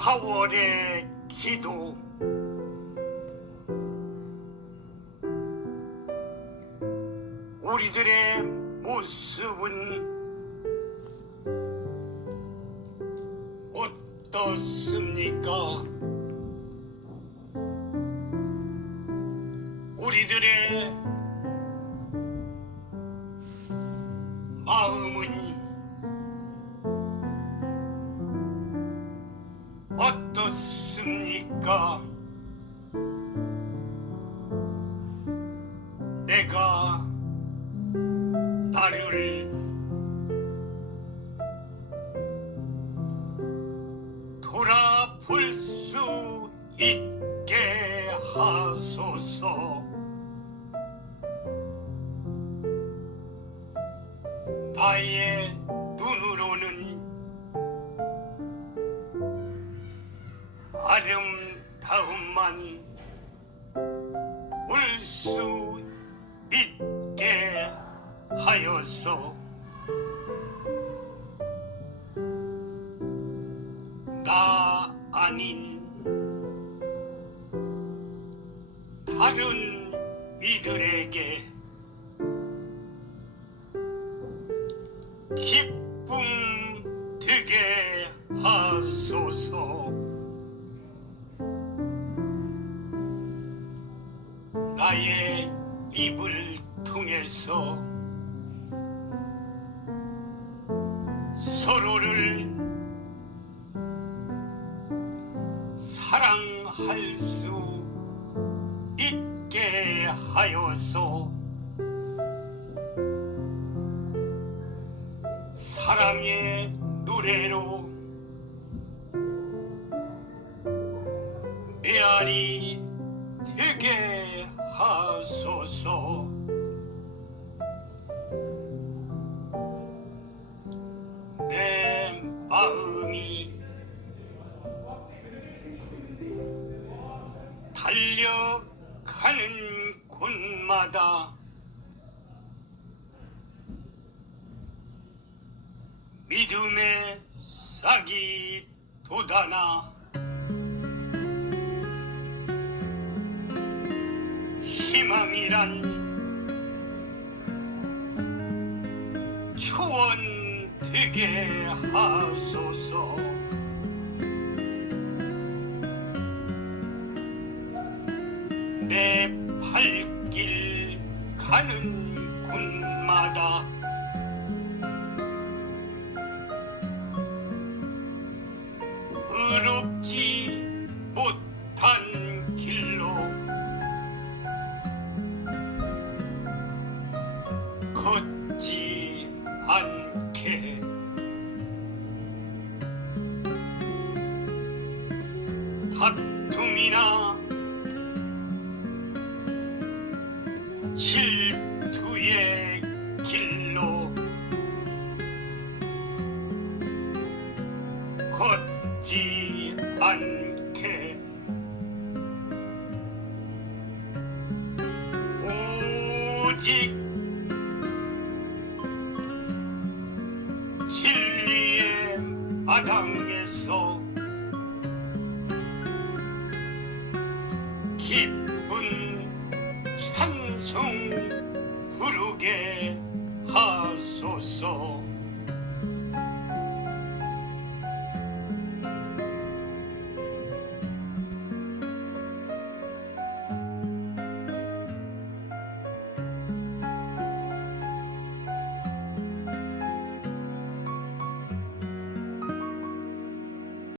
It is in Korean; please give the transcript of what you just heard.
4월의 기도 우리들의 모습은 어떻습니까? 우리들의 마음은 어떻습니까? 내가 나를 돌아볼 수 있게 하소서. 나의 눈으로는 아름다움만 볼수 있게 하여서. 나 아닌 다른 이들에게 기쁨 되게 하소서 나의 입을 통해서 서로를 사랑할 수 있게 하여서 사랑의 노래로 메아리 되게 하소서. 내 마음이 달려가는 곳마다 믿음의 싹이 돋아나 희망이란 초원 되게 하소서. 내 발길 가는 곳마다 의롭지 지 않게. 다툼이나 질투의 길로 걷지 않게. 오직 마당에서 기쁜 찬송 부르게 하소서